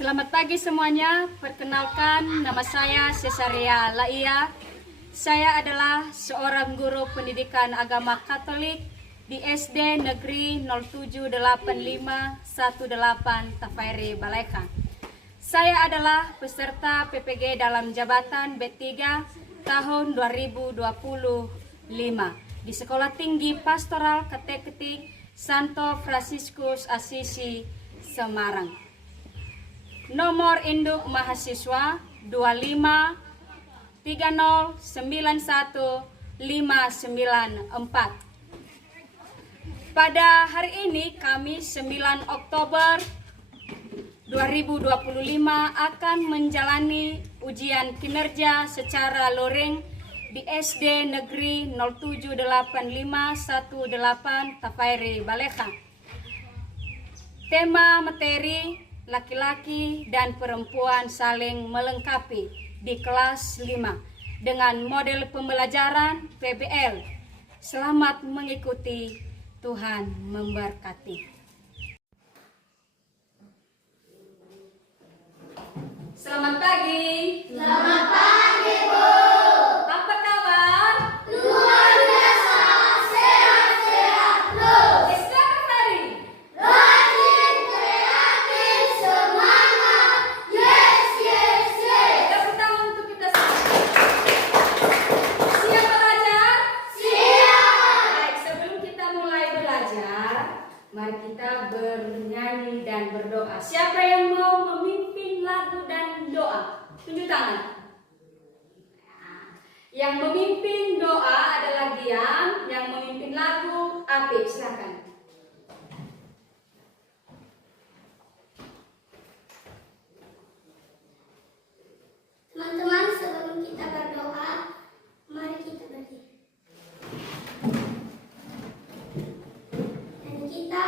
Selamat pagi semuanya. Perkenalkan, nama saya Cesaria Laia. Saya adalah seorang guru pendidikan agama Katolik di SD Negeri 078518 Tafairi Baleka. Saya adalah peserta PPG dalam jabatan B3 tahun 2025 di Sekolah Tinggi Pastoral Kateketik Santo Fransiskus Assisi, Semarang. Nomor induk mahasiswa 253091594. Pada hari ini Kamis 9 Oktober 2025 akan menjalani ujian kinerja secara luring di SD Negeri 078518 Tafairi Baleka. Tema materi laki-laki dan perempuan saling melengkapi di kelas 5 dengan model pembelajaran PBL. Selamat mengikuti, Tuhan memberkati. Selamat pagi. Selamat pagi, Bu. Apa kabar? Luar biasa, sehat-sehat terus. Selamat hari. Rajin, kreatif, semangat. Yes, yes, yes. Tepuk tangan untuk kita semua. Siap belajar? Siap. Baik, sebelum kita mulai belajar, mari kita bernyanyi dan berdoa. Siapa yang mau memimpin lagu dan doa? Tunjuk tangan. Yang memimpin doa adalah Dian, yang memimpin lagu Apip. Silakan. Teman-teman, sebelum kita berdoa, mari kita berdiri. Dan kita,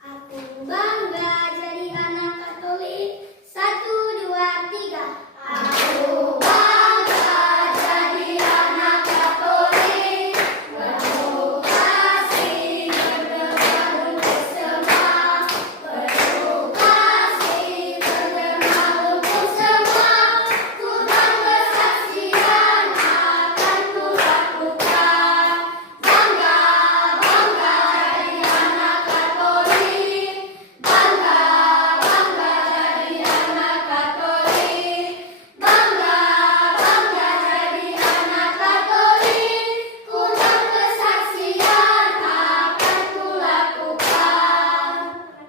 aku bangga jadi anak Katolik. 1, 2, 3. Aku bangga jadi anak Katolik. Penuh kasih, bergema untuk semua. Penuh kasih, bergema untuk semua. Tuhan kesaksian akan kulakukan. Bangga, bangga jadi anak Katolik. Bangga, bangga jadi anak Katolik. Bangga, bangga jadi anak Katolik. Tuhan kesaksian akan kulakukan.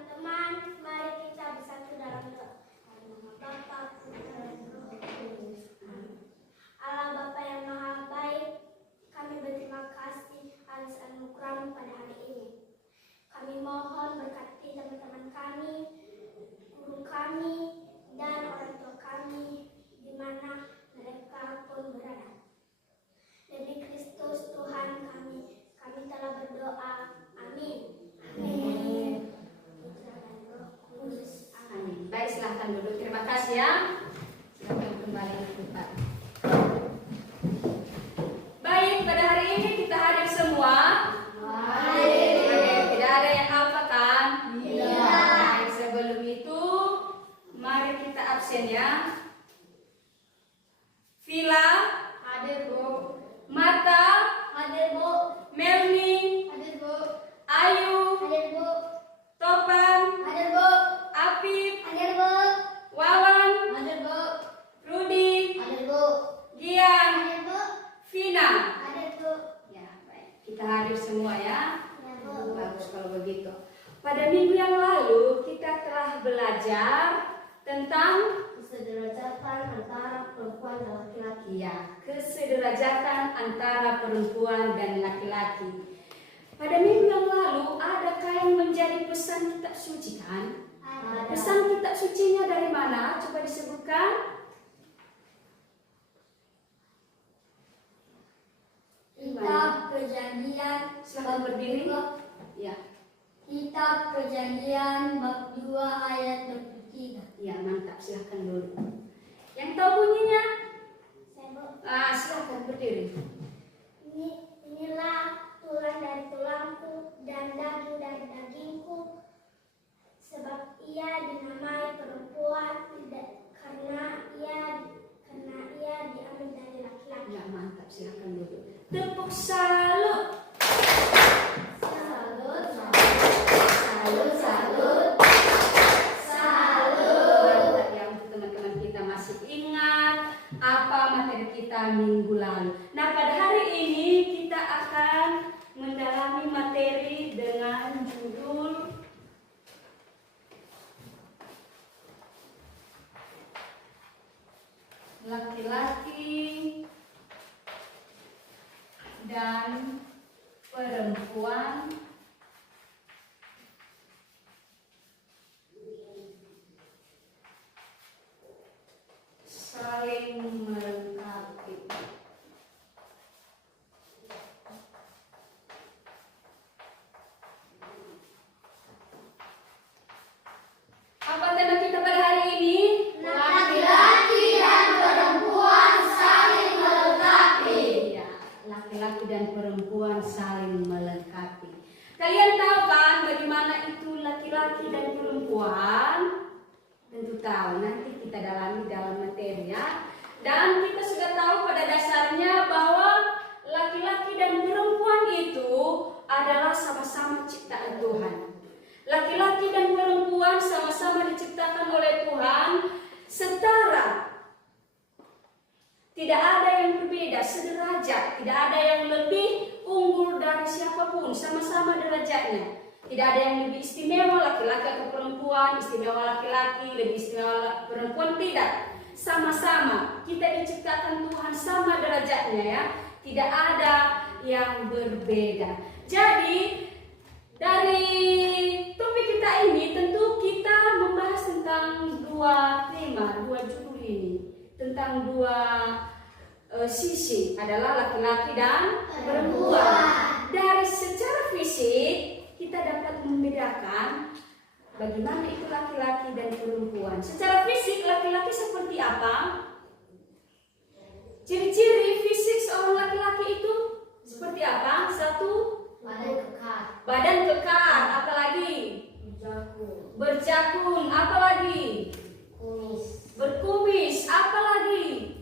Teman-teman, mari kita bersatu dalam doa. Bapa, Putra, dan Roh Kudus. Amin. Allah Bapa yang Maha Baik, kami berterima kasih atas anugerah pada hari ini. Kami mohon berkati teman-teman kami, guru kami, dan orang tua kami, di mana mereka pun berada. Demi Kristus Tuhan kami telah berdoa. Amin. Amin. Putra dan Roh Kudus. Amin. Amin. Baik, silahkan duduk. Terima kasih ya. Silahkan kembali ke tempat. Baik, pada hari ini kita hadir semua. Tidak ada yang alfa kan? Baik, sebelum itu mari kita absen ya. Vila, Hadir, Bu. Marta, Hadir, Bu. Melni, Hadir, Bu. Ayu, Hadir, Bu. Topan, Hadir, Bu. Apip, Hadir, Bu. Wawan, Hadir, Bu. Rudi, Hadir, Bu. Gian, Hadir, Bu. Vina. Hadir, Bu. Ya, baik. Kita hadir semua ya. Ya, Bu. Bagus kalau begitu. Pada minggu yang lalu kita telah belajar tentang Kesederajatan antara perempuan dan laki-laki. ya, kesederajatan antara perempuan dan laki-laki. Pada minggu yang lalu adakah yang menjadi pesan kitab suci kan? Ada. Pesan kitab sucinya dari mana? Coba disebutkan. Kitab Perjanjian Silakan berdiri. Ya, Kitab Perjanjian bab 2 ayat 23. ya mantap. Silakan dulu. Yang tahu bunyinya? Saya, Bu. Silakan berdiri. Inilah tulang dari tulangku dan daging dari dagingku, sebab ia dinamai perempuan laki-laki dan perempuan saling melengkapi. Apa tema kita pada hari ini? Laki-laki dan perempuan saling melengkapi. Ya, laki-laki dan perempuan saling melengkapi. Kalian tahu kan bagaimana itu laki-laki dan perempuan? Tentu tahu, nanti kita dalami dalam materi ya. Dan kita sudah tahu pada dasarnya bahwa laki-laki dan perempuan itu adalah sama-sama ciptaan Tuhan. Laki-laki dan perempuan sama-sama diciptakan oleh Tuhan setara. Tidak ada yang berbeda, sederajat. Tidak ada yang lebih unggul dari siapapun, sama-sama derajatnya. Tidak ada yang lebih istimewa laki-laki atau perempuan, istimewa laki-laki, lebih istimewa perempuan, tidak. Sama-sama, kita diciptakan Tuhan sama derajatnya ya. Tidak ada yang berbeda. Jadi, dari topik kita ini tentu kita membahas tentang dua tema, dua judul ini. Tentang dua sisi, adalah laki-laki dan perempuan. Dari secara fisik, kita dapat membedakan bagaimana itu laki-laki dan perempuan. Secara fisik, laki-laki seperti apa? Ciri-ciri fisik seorang laki-laki itu seperti apa? Satu, badan kekar. Apalagi? Berjakun. Apalagi? Berkumis. Apalagi?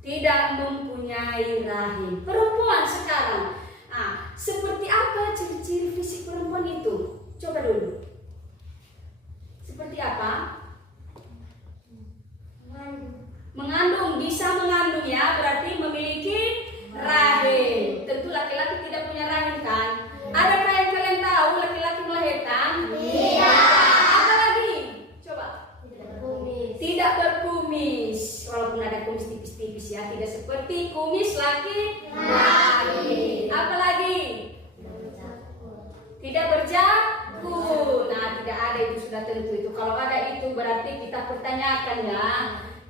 Tidak mempunyai rahim. Perempuan sekarang. Seperti apa ciri-ciri fisik perempuan itu? Coba dulu. Seperti apa? Mengandung, bisa mengandung ya, berarti memiliki rahim. Tentu laki-laki tidak punya rahim kan? Adakah yang kalian tahu laki-laki melahirkan? Apa lagi? Coba. Tidak berkumis. Walaupun ada kumis tipis-tipis ya, tidak seperti kumis laki-laki. Apa lagi? Tidak berjakun. Nah, tidak ada, itu sudah tentu itu. Kalau ada itu berarti kita pertanyakan ya.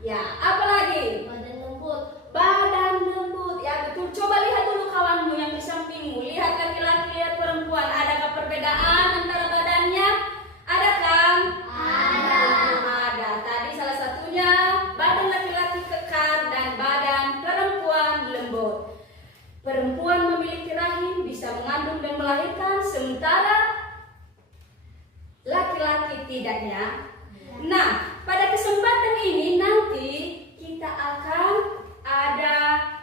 Ya, apa lagi? Badan lembut. Ya, betul. Coba lihat dulu kawanmu yang di sampingmu. Lihat laki-laki, lihat perempuan. Adakah perbedaan antara badannya? Ada kan? Ada. Tadi salah satunya badan laki-laki kekar dan badan perempuan lembut. Perempuan memiliki rahim, bisa mengandung dan melahirkan, sementara laki-laki tidaknya. Nah, pada kesempatan ini nanti kita akan ada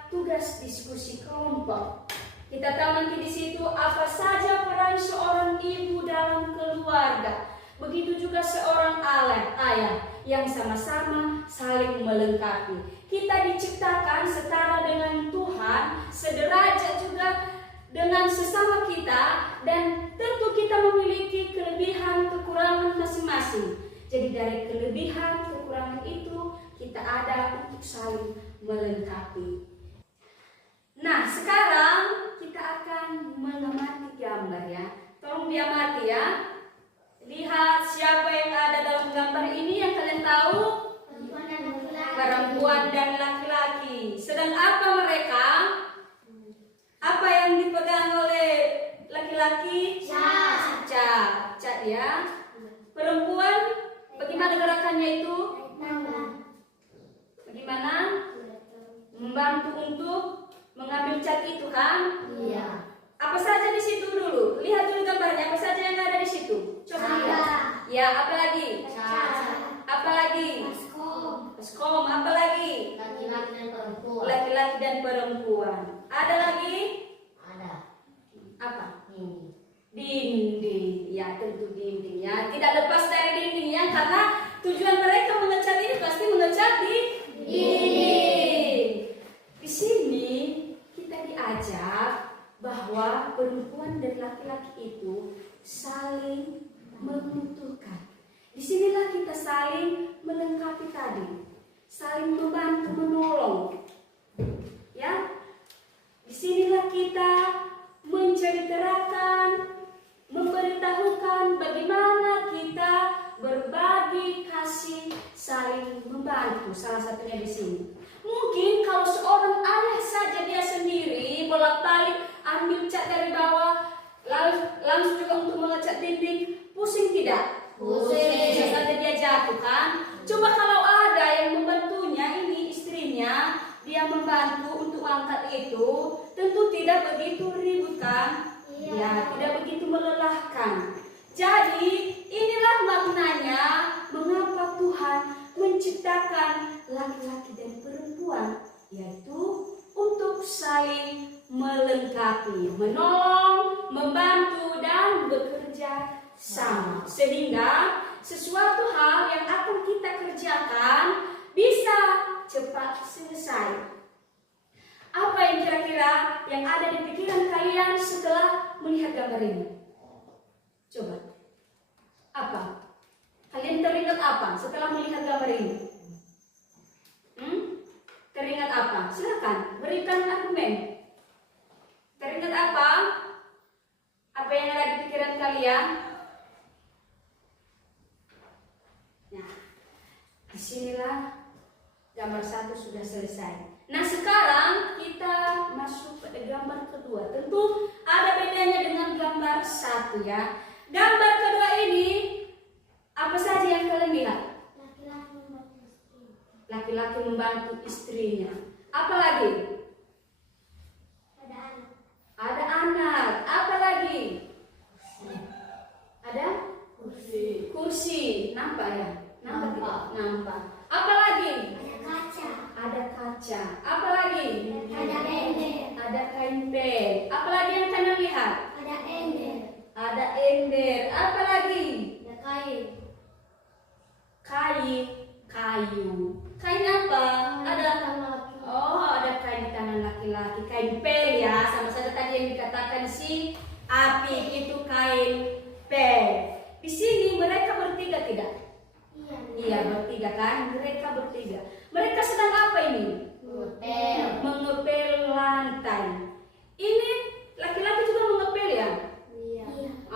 tugas diskusi kelompok. Kita tahu nanti di situ apa saja peran seorang ibu dalam keluarga. Begitu juga seorang ayah yang sama-sama saling melengkapi. Kita diciptakan setara dengan Tuhan, sederajat juga dengan sesama kita, dan tentu kita memiliki kelebihan kekurangan masing-masing. Jadi dari kelebihan kekurangan itu kita ada untuk saling melengkapi. Nah, sekarang kita akan mengamati gambar ya. Tolong diamati ya. Lihat siapa yang ada dalam gambar ini yang kalian tahu? Perempuan dan laki-laki. Sedang apa mereka? Apa yang dipegang oleh laki-laki? Cat ya. Perempuan, bagaimana gerakannya itu? Bagaimana? Membantu untuk mengambil cat itu kan? Iya. Apa saja di situ dulu? Lihat dulu gambarnya, apa saja yang ada di situ? Coba lihat. Ya, apa lagi? Apa lagi? Baskom, apa lagi? Laki-laki dan perempuan. Ada lagi? Apa? Dinding. Ya, tentu dinding ya. Tidak lepas dari dinding ya, karena tujuan mereka mengecat ini pasti mengecat di dinding. Di sini kita diajak bahwa perempuan dan laki-laki itu saling membutuhkan. Disinilah kita saling melengkapi tadi, saling membantu menolong. Ya, disinilah kita menceritakan, memberitahukan bagaimana kita berbagi kasih, saling membantu. Salah satunya di sini. Mungkin kalau seorang ayah saja dia sendiri bolak-balik ambil cat dari bawah, lalu langsung juga untuk mengecat dinding, pusing tidak? Pusing. Bisa saja dia jatuh kan? Coba kalau ada yang membantunya, ini istrinya, dia membantu untuk angkat itu, tentu tidak begitu ribut kan? Ya, tidak begitu melelahkan. Jadi inilah maknanya mengapa Tuhan menciptakan laki-laki dan perempuan, yaitu untuk saling melengkapi, menolong, membantu dan bekerja sama, sehingga sesuatu hal yang akan kita kerjakan bisa cepat selesai. Apa yang kira-kira yang ada di pikiran kalian setelah melihat gambar ini? Coba. Apa? Kalian teringat apa setelah melihat gambar ini? Teringat apa? Silakan berikan argumen. Teringat apa? Apa yang ada di pikiran kalian? Nah, disinilah gambar 1 sudah selesai. Nah, sekarang kita masuk pada gambar kedua. Tentu ada bedanya dengan gambar 1 ya. Gambar kedua ini apa saja yang kalian lihat? Laki-laki membantu istrinya. Apa lagi? Ada anak. Apa lagi? Ada? Kursi. Nampak ya? Nampak. Apa lagi? Ada kaca. Apa lagi? Ada kain pen. Apa lagi yang kalian lihat? Ada ember. Apa lagi? Kayu. Kain apa? Ada kain di tangan laki-laki. Kain pen ya. Sama saja tadi yang dikatakan si api itu kain pen. Di sini mereka bertiga tidak? Iya, bertiga kan? Mereka bertiga. Mereka sedang apa ini? Mengepel lantai. Ini laki-laki juga mengepel ya?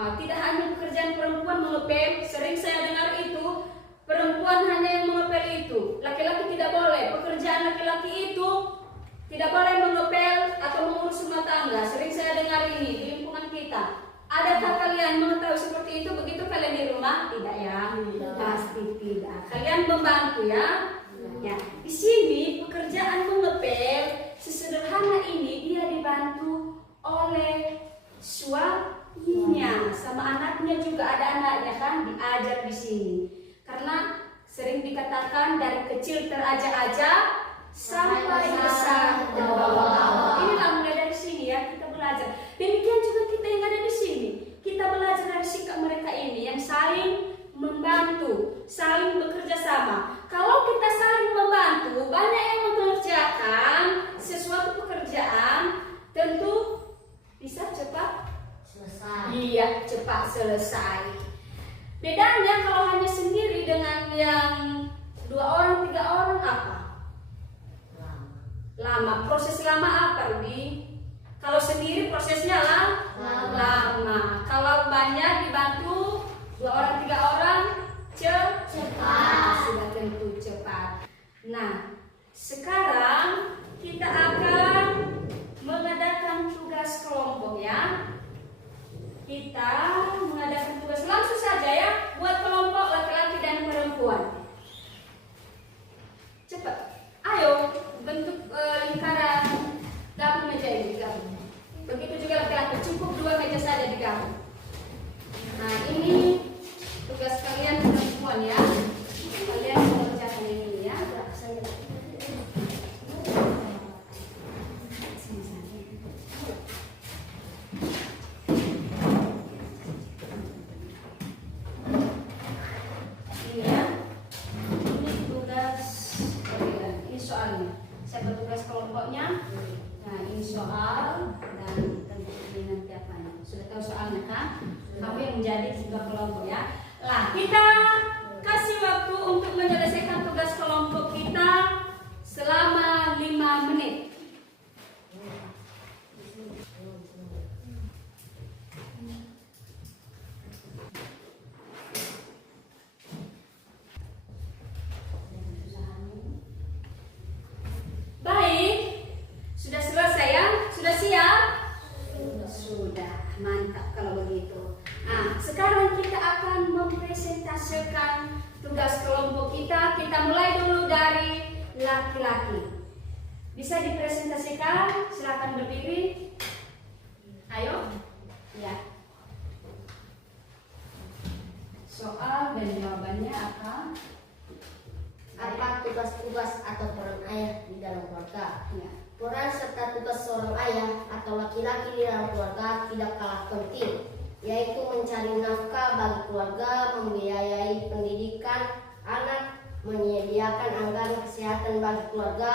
Tidak hanya pekerjaan perempuan mengepel. Sering saya dengar itu perempuan hanya yang mengepel itu. Laki-laki tidak boleh. Pekerjaan laki-laki itu tidak boleh mengepel atau mengurus rumah tangga. Sering saya dengar ini di lingkungan kita. Adakah kalian mengetahui seperti itu? Begitu kalian di rumah? Tidak ya? Pasti tidak. Kalian membantu ya? Ya. Di sini pekerjaan mengepel sesederhana ini dia dibantu oleh suaminya, sama anaknya juga ada anaknya kan diajar di sini. Karena sering dikatakan dari kecil terajak-ajak sampai besar terbawa-bawa. Inilah mulai dari sini ya kita belajar. Demikian juga kita yang ada di sini. Kita belajar dari sikap mereka ini yang saling membantu, saling bekerja sama. Kalau kita saling membantu, banyak yang mengerjakan sesuatu pekerjaan, tentu bisa cepat selesai. Iya, cepat selesai. Bedanya kalau hanya sendiri dengan yang 2 orang, 3 orang apa? Lama. Proses lama apa, Rudi? Kalau sendiri prosesnya lama. Kalau banyak dibantu 2 orang, 3 orang cepat. Sudah tentu cepat. Nah, sekarang kita akan mengadakan tugas kelompok ya. Kita mengadakan tugas langsung saja ya buat kelompok laki-laki dan perempuan. Cepat. Ayo bentuk lingkaran gabung meja ini gabung. Begitu juga laki-laki, cukup 2 meja saja digabung. Nah, ini tugas kalian perempuan ya. Kalian mengerjakan ini ya. Ini ya. Ini tugas kalian. Ini soalnya. Saya bertugas kelompoknya. Nah, ini soal dan tentu ini nanti apanya. Sudah tahu soalnya kan? Kamu yang menjadi ketua kelompok ya. Lah, kita kasih waktu untuk menyelesaikan tugas kelompok kita selama 5 menit. Baik, sudah selesai ya? Sudah siap? Sudah, mantap kalau begitu. Nah, sekarang kita akan mempresentasikan tugas kelompok kita. Kita mulai dulu dari laki-laki. Bisa dipresentasikan? Silakan berdiri. Ayo. Ya. Soal dan jawabannya apa? Apa tugas-tugas atau peran ayah di dalam keluarga? Ya. Peran serta tugas seorang ayah atau laki-laki di dalam keluarga tidak kalah penting, yaitu mencari nafkah bagi keluarga, membiayai pendidikan anak, menyediakan anggaran kesehatan bagi keluarga,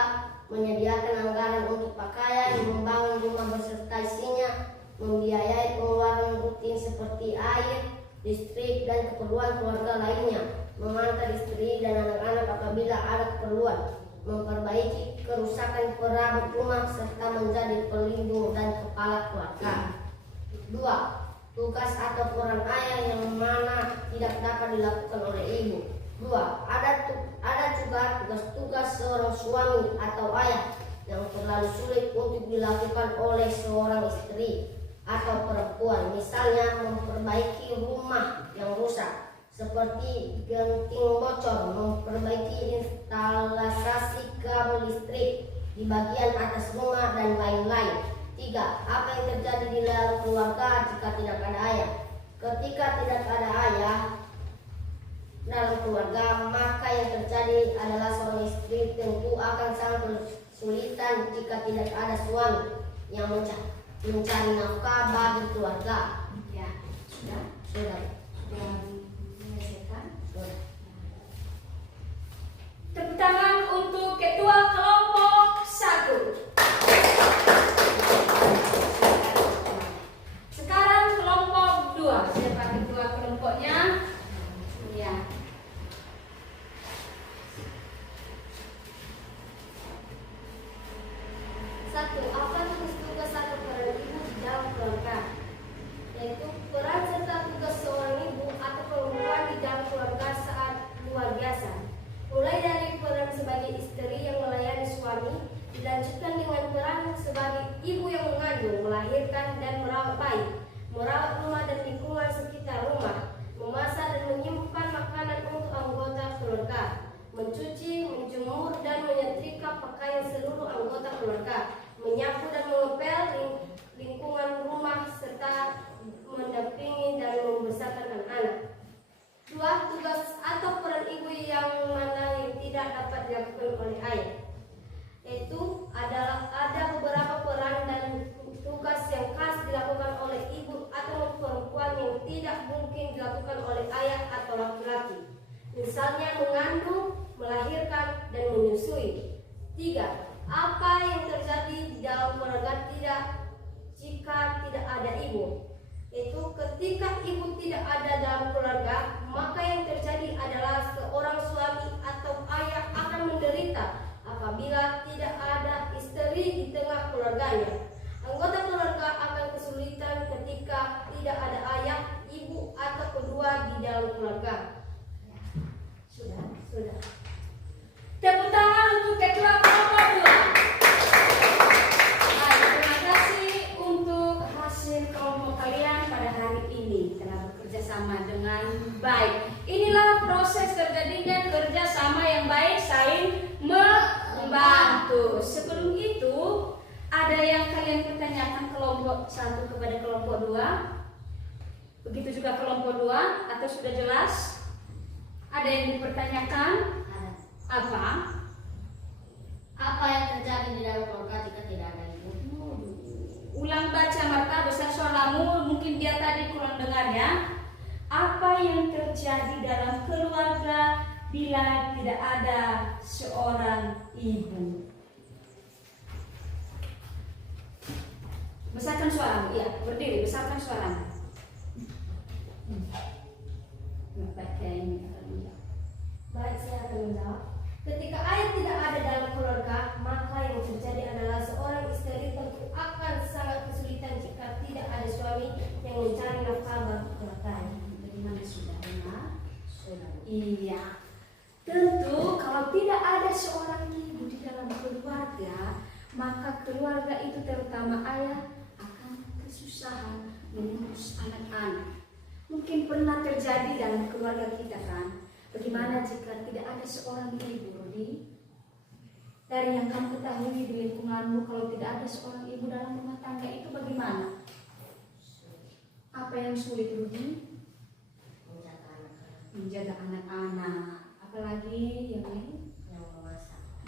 menyediakan anggaran untuk pakaian, membangun rumah beserta isinya, membiayai pengeluaran rutin seperti air, listrik, dan keperluan keluarga lainnya, mengantar istri dan anak-anak apabila ada keperluan, memperbaiki kerusakan perabot rumah, serta menjadi pelindung dan kepala keluarga. 2. Tugas atau peran ayah yang mana tidak dapat dilakukan oleh ibu. 2. Ada juga tugas-tugas seorang suami atau ayah yang terlalu sulit untuk dilakukan oleh seorang istri atau perempuan, misalnya memperbaiki rumah yang rusak seperti genting bocor, memperbaiki instalasi kabel listrik di bagian atas rumah, dan lain-lain. 3. Apa yang terjadi di dalam keluarga jika tidak ada ayah? Ketika tidak ada ayah dalam keluarga, maka yang terjadi adalah seorang istri tentu akan sangat kesulitan jika tidak ada suami yang mencari nafkah bagi keluarga. Ya, sudah. Sudah. Menyelesaikan. Sudah. Tepuk tangan untuk ketua kelompok 1. Sekarang kelompok 2. Siapa ketua kelompoknya? Ya. Satu, apa tugas-tugas atau peran ibu di dalam keluarga? Yaitu peran serta tugas seorang ibu atau perempuan di dalam keluarga saat luar biasa. Mulai dari peran sebagai istri yang melayani suami, dilanjutkan dengan peran sebagai ibu yang mengandung, melahirkan dan merawat bayi, merawat rumah dan lingkungan sekitar rumah, memasak dan menyimpan makanan untuk anggota keluarga, mencuci, menjemur dan menyetrika pakaian seluruh anggota keluarga, menyapu dan mengepel lingkungan rumah, serta mendampingi dan membesarkan anak-anak. 2. Tugas atau peran ibu yang mana yang tidak dapat dilakukan oleh ayah, yaitu ada beberapa peran dan tugas yang khas dilakukan oleh ibu atau perempuan yang tidak mungkin dilakukan oleh ayah atau laki-laki, misalnya mengandung, melahirkan, dan menyusui. 3. Apa yang terjadi di dalam keluarga jika tidak ada ibu, yaitu ketika ibu tidak ada dalam keluarga, maka yang terjadi adalah seorang suami atau ayah akan menderita apabila tidak ada istri di tengah keluarganya. Anggota keluarga akan kesulitan ketika tidak ada ayah, ibu, atau kedua di dalam keluarga. Sudah. Tepuk tangan untuk ketua kelompok 2. Baik, terima kasih untuk hasil kelompok kalian pada hari ini telah bekerja sama dengan baik. Inilah proses terjadinya kerjasama yang baik, saling membantu. Sebelum itu, ada yang kalian pertanyakan kelompok 1 kepada kelompok 2? Begitu juga kelompok 2, atau sudah jelas? Ada yang dipertanyakan? Apa? Apa yang terjadi di dalam keluarga jika tidak ada ibu? Ulang baca Marta besar suaramu, mungkin dia tadi kurang dengar ya. Apa yang terjadi dalam keluarga bila tidak ada seorang ibu? Besarkan suaramu, ya, berdiri, besarkan suaramu. Pakai ini. Iya. Tentu kalau tidak ada seorang ibu di dalam keluarga, maka keluarga itu terutama ayah akan kesusahan mengurus anak-anak. Mungkin pernah terjadi dalam keluarga kita kan? Bagaimana jika tidak ada seorang ibu, Rudi? Dari yang kamu ketahui di lingkunganmu, kalau tidak ada seorang ibu dalam rumah tangga itu bagaimana? Apa yang sulit, Rudi? Menjaga anak-anak. Apalagi yang lain?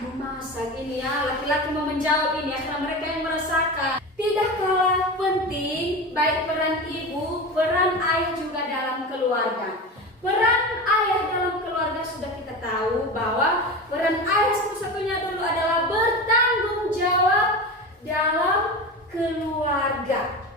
Memasak ini ya, laki-laki mau menjawab ini ya, karena mereka yang merasakan. Tidak kalah penting baik peran ibu, peran ayah juga dalam keluarga. Peran ayah dalam keluarga sudah kita tahu bahwa peran ayah satu-satunya dulu adalah bertanggung jawab dalam keluarga.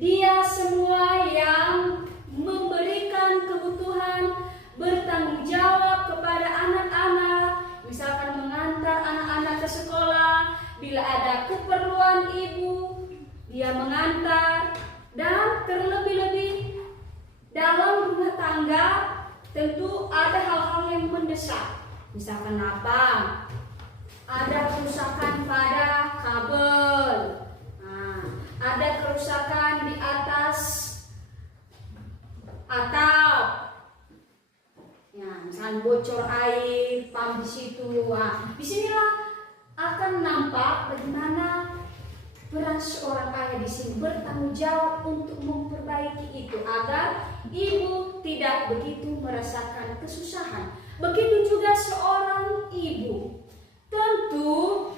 Dia semua yang memberikan kebutuhan, bertanggung jawab kepada anak-anak, misalkan mengantar anak-anak ke sekolah, bila ada keperluan ibu, dia mengantar, dan terlebih-lebih dalam rumah tangga tentu ada hal-hal yang mendesak. Misalkan apa? Ada kerusakan pada kabel, ada kerusakan di atas atap. Ya, misalnya bocor air, pam di situ. Disinilah akan nampak bagaimana peran seorang ayah di sini bertanggung jawab untuk memperbaiki itu agar ibu tidak begitu merasakan kesusahan. Begitu juga seorang ibu. Tentu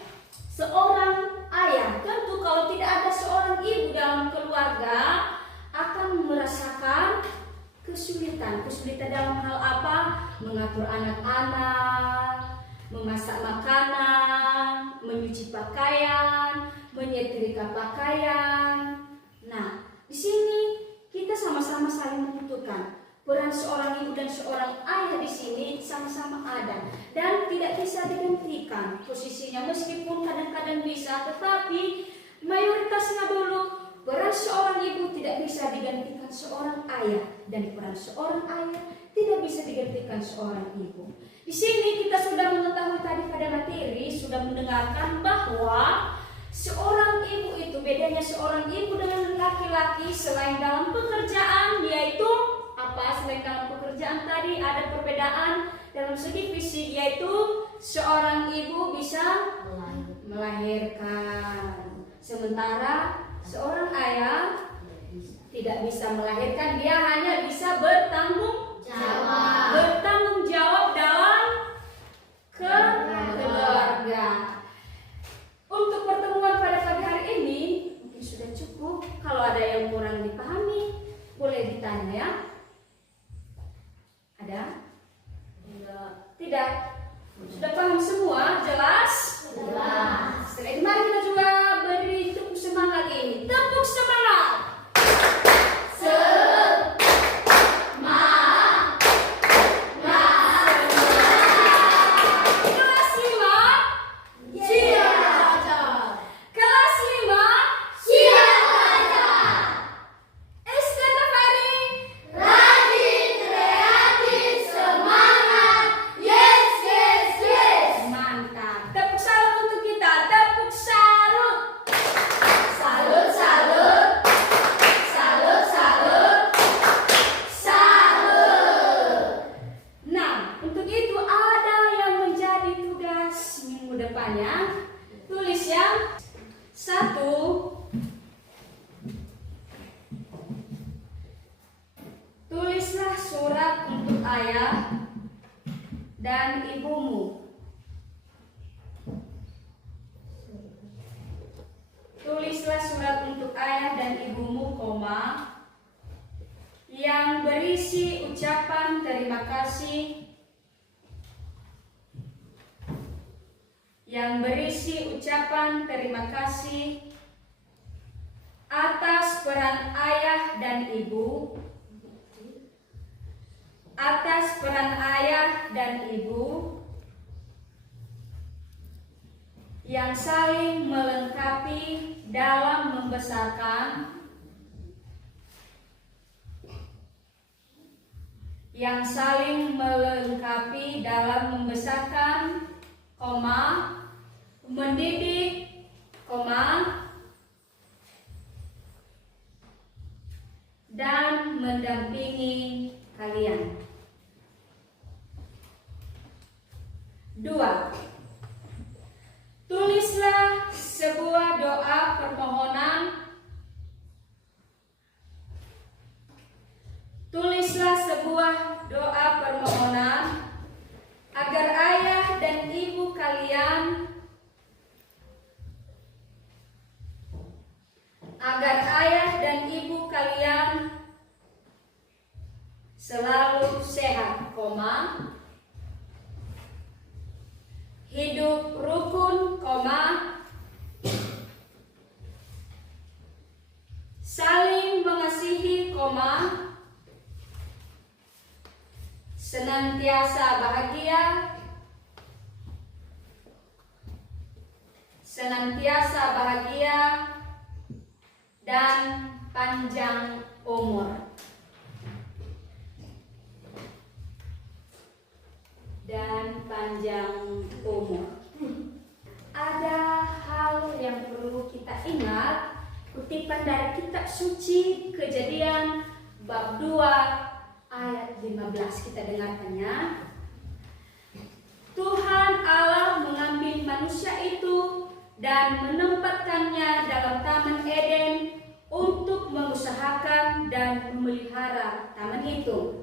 seorang ayah, tentu kalau tidak ada seorang ibu dalam keluarga akan merasakan kesulitan dalam hal apa? Mengatur anak-anak, memasak makanan, menyuci pakaian, menyetrika pakaian. Nah, di sini kita sama-sama saling membutuhkan. Peran seorang ibu dan seorang ayah di sini sama-sama ada dan tidak bisa digantikan posisinya, meskipun kadang-kadang bisa, tetapi mayoritasnya dulu peran seorang ibu tidak bisa digantikan seorang ayah, dan peran seorang ayah tidak bisa digantikan seorang ibu. Di sini kita sudah mengetahui tadi pada materi, sudah mendengarkan bahwa seorang ibu itu bedanya seorang ibu dengan laki-laki selain dalam pekerjaan, yaitu apa? Selain dalam pekerjaan tadi ada perbedaan dalam segi fisik, yaitu seorang ibu bisa melahirkan, sementara seorang ayah tidak bisa melahirkan, dia hanya bisa bertanggung jawab dalam keluarga. Untuk pertemuan pada pagi hari ini mungkin sudah cukup. Kalau ada yang kurang dipahami, boleh ditanya ya. Ada? Tidak? Sudah paham semua? Jelas? Jelas. Setelah itu mari kita juga beri tepuk semangat ini. Tepuk semangat. Tulis yang satu. Tulislah surat untuk ayah dan ibumu. Tulislah surat untuk ayah dan ibumu, yang berisi ucapan terima kasih, atas peran ayah dan ibu, yang saling melengkapi dalam membesarkan, yang saling melengkapi dalam membesarkan, mendidik, dan mendampingi kalian. 2. Tulislah sebuah doa permohonan. Tulislah sebuah doa permohonan agar ayah dan ibu kalian selalu sehat, hidup rukun, saling mengasihi, senantiasa bahagia, dan panjang umur. Ada hal yang perlu kita ingat, kutipan dari kitab suci Kejadian bab 2 ayat 15, kita dengarkannya. Tuhan Allah mengambil manusia itu dan menempatkannya dalam Taman Eden untuk mengusahakan dan memelihara taman itu.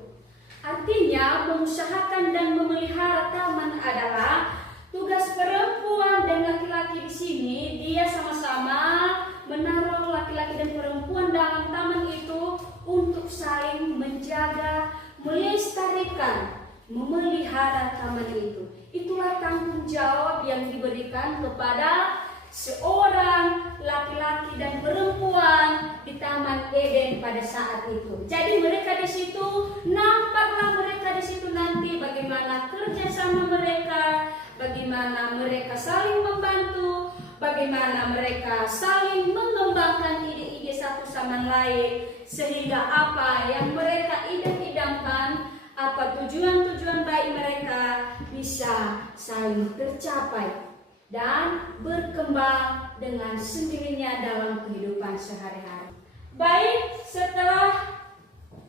Artinya, mengusahakan dan memelihara taman adalah tugas perempuan dan laki-laki di sini. Dia sama-sama menaruh laki-laki dan perempuan dalam taman itu untuk saling menjaga, melestarikan, memelihara taman itu. Itulah tanggung jawab yang diberikan kepada seorang laki-laki dan perempuan di Taman Eden pada saat itu. Jadi mereka di situ, nampaklah mereka di situ nanti bagaimana kerjasama mereka, bagaimana mereka saling membantu, bagaimana mereka saling mengembangkan ide-ide satu sama lain, sehingga apa yang mereka idam-idamkan, apa tujuan-tujuan baik mereka bisa saling tercapai dan berkembang dengan sendirinya dalam kehidupan sehari-hari. Baik, setelah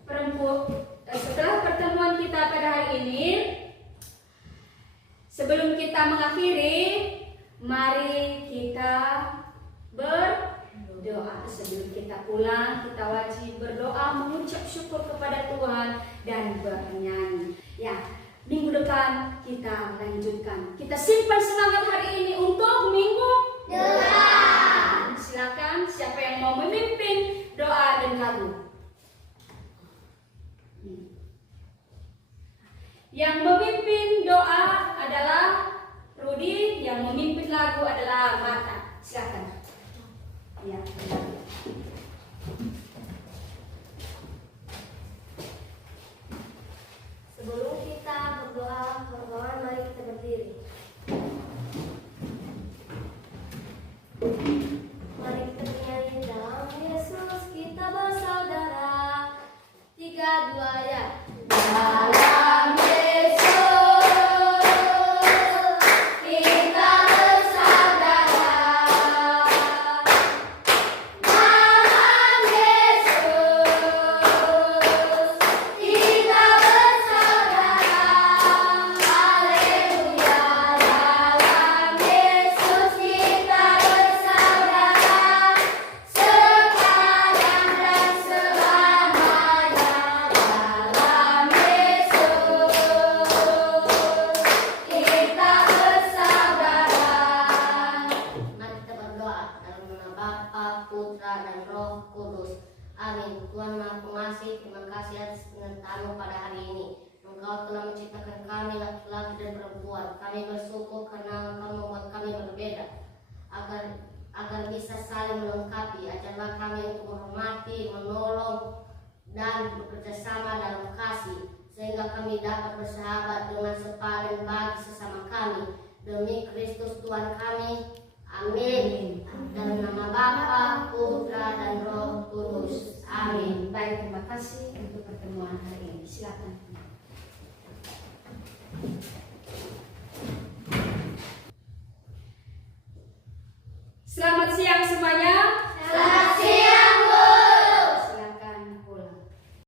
pertemuan kita pada hari ini, sebelum kita mengakhiri, mari kita berdoa. Sebelum kita pulang, kita wajib berdoa, mengucap syukur kepada Tuhan dan bernyanyi. Ya, minggu depan kita lanjutkan. Kita simpan semangat hari ini untuk minggu depan. Silakan, siapa yang mau memimpin doa dan lagu? Yang memimpin doa adalah Rudi, yang memimpin lagu adalah Marta. Silakan. Ya. Sebelum kita berdoa, kawan-kawan, mari kita berdiri. Mari kita bernyanyi, dalam Yesus kita bersaudara. 3, 2, ya. Dalam Yesus kita bersaudara. Dalam Yesus kita bersaudara. Haleluya. Dalam Yesus kita bersaudara. Sekarang dan selamanya. Dalam Yesus kita bersaudara. Mari kita berdoa dalam nama Bapa, Putra, dan Roh Kudus. Amin. Tuhan Maha Pengasih, terima kasih atas penyertaan-Mu pada hari ini. Engkau telah menciptakan kami laki-laki dan perempuan. Kami bersyukur karena Engkau membuat kami berbeda, agar bisa saling melengkapi. Ajarlah kami untuk menghormati, menolong, dan bekerja sama dalam kasih, sehingga kami dapat bersahabat dengan sepadan bagi sesama kami. Demi Kristus Tuhan kami. Amin. Dalam nama Bapa, Putra, dan Roh Kudus. Amin. Baik, terima kasih untuk pertemuan hari ini. Silakan.